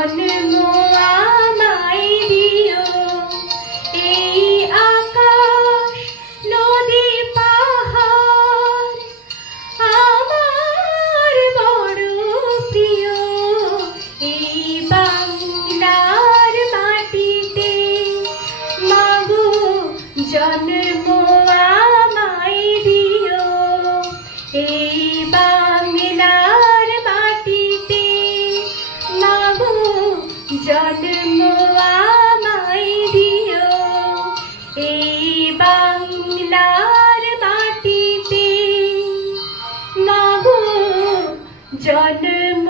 জন্ম আমায় দিও, এই আকাশ নদী পাহাড় আমার বড় প্রিয়। এই বাংলার মাটিতে মাগো জন্ম আমায় দিও, এই বাংলার মাটিতে মাগো জন্ম আমায় দিও, এই বাংলার মাটিতে মাগো জন্ম